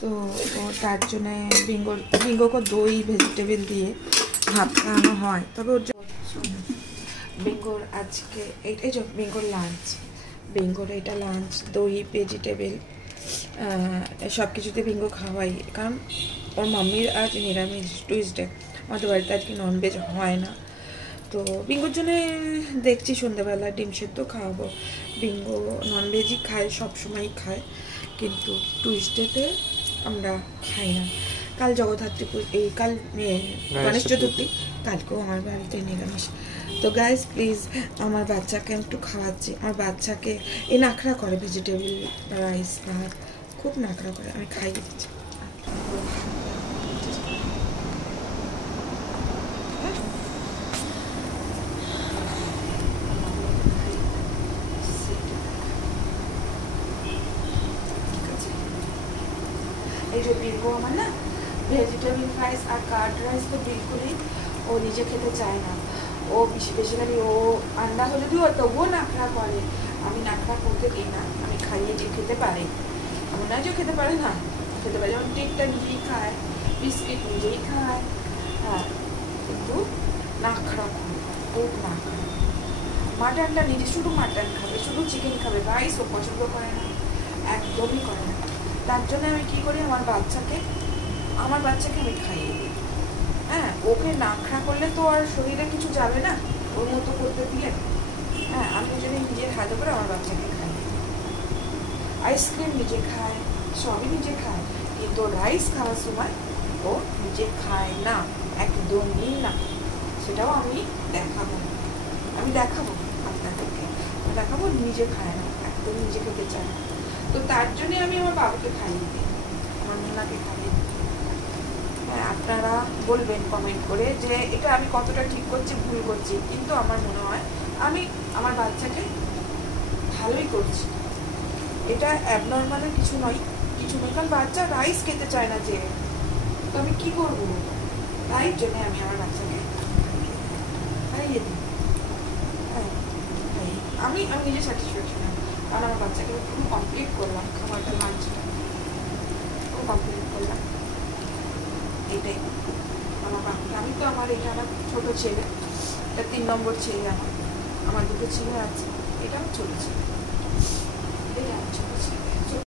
তো তার জন্যে বিঙ্গোকে দই ভেজিটেবল দিয়ে ভাত খাওয়ানো হয়। তবে ওর বিঙ্গোর আজকে এই যে বিঙ্গোর লাঞ্চ, বিঙ্গোর এটা লাঞ্চ, দই ভেজিটেবল সব কিছুতে বিঙ্গো খাওয়াই, কারণ ওর মাম্মির আজ নিরামিষ টুইসডে, আমাদের বাড়িতে আজকে ননভেজ হয় না। তো বিঙ্গোর জন্যে দেখছি সন্ধ্যেবেলা ডিম সেদ্ধ খাওয়াবো। বিঙ্গো ননভেজই খায়, সবসময়ই খায়, কিন্তু টুইসডেতে আমরা খাই না। কাল জগদ্ধাত্রী এই কাল গণেশ চতুর্থী, কালকেও আমার বাড়িতে নিরামিষ। তো গাইজ প্লিজ আমার বাচ্চাকে একটু খাওয়াচ্ছি। আমার বাচ্চাকে এই নাখরা করে ভেজিটেবল রাইস ভাত, খুব নাখরা করে, আমি খাইয়ে দিচ্ছি। এই যে বিঙ্গো আমার না ভেজিটেবল রাইস আর কার্ড রাইস তো বিলকুলই ও নিজে খেতে চায় না। ও বেশিরভাগই ও আন্ডা হলে দিও তবুও নাখরা করে, আমি নাখরা করতে দিই না, আমি খাইয়ে যে খেতে পারে, এমন না যে খেতে পারে না, খেতে পারে। যেমন কেকটা নিজেই খায়, বিস্কিট নিজেই খায়, হ্যাঁ, কিন্তু নাখরা খুব নাখরা। মাটনটা নিজে শুধু মাটন খাবে, শুধু চিকেন খাবে, রাইস ও পছন্দ করে না, একদমই করে না। তার জন্য আমি কী করি, আমার বাচ্চাকে আমি খাইয়ে দিই। হ্যাঁ, ওকে নাখরা করলে তো আর শরীরে কিছু যাবে না ওর মতো করতে দিয়ে। হ্যাঁ, আমি যদি নিজের হাতে করে আমার বাচ্চাকে খাই, আইসক্রিম নিজে খায়, সবই নিজে খায়, কিন্তু রাইস খাওয়ার সময় ও নিজে খায় না, একদমই না। সেটাও আমি দেখাবো আপনাদেরকে, দেখাবো নিজে খায় না, একদম নিজে খেতে চায় না। তো তার জন্যে আমি আমার বাবাকে খাইয়ে দিই, আমার মোনাকে খাইয়ে দিই। হ্যাঁ, আপনারা বলবেন কমেন্ট করে যে এটা আমি কতটা ঠিক করছি ভুল করছি, কিন্তু আমার মনে হয় আমি আমার বাচ্চাকে ভালোই করছি। এটা অ্যাবনর্মালের কিছু নয়, কারণ বাচ্চা রাইস খেতে চায় না, যে তো আমি কি করবো, তাই জন্যে আমি আমার বাচ্চাকে খাইয়ে দিই। হ্যাঁ, আমি নিজে স্যাটিসফ্যাকশন, কারণ আমার বাচ্চাকে পুরো কমপ্লিট করলাম, খাবারটা লাঞ্চটা পুরো কমপ্লিট করলাম। এটাই আমার বাকি। আমি তো আমার এটা আমার ছোটো ছেলে, এটা 3 নম্বর ছেলে, আমার 2 ছেলে আছে, এটা আমার ছোটো ছেলে, এটা আমার ছোটো ছেলে।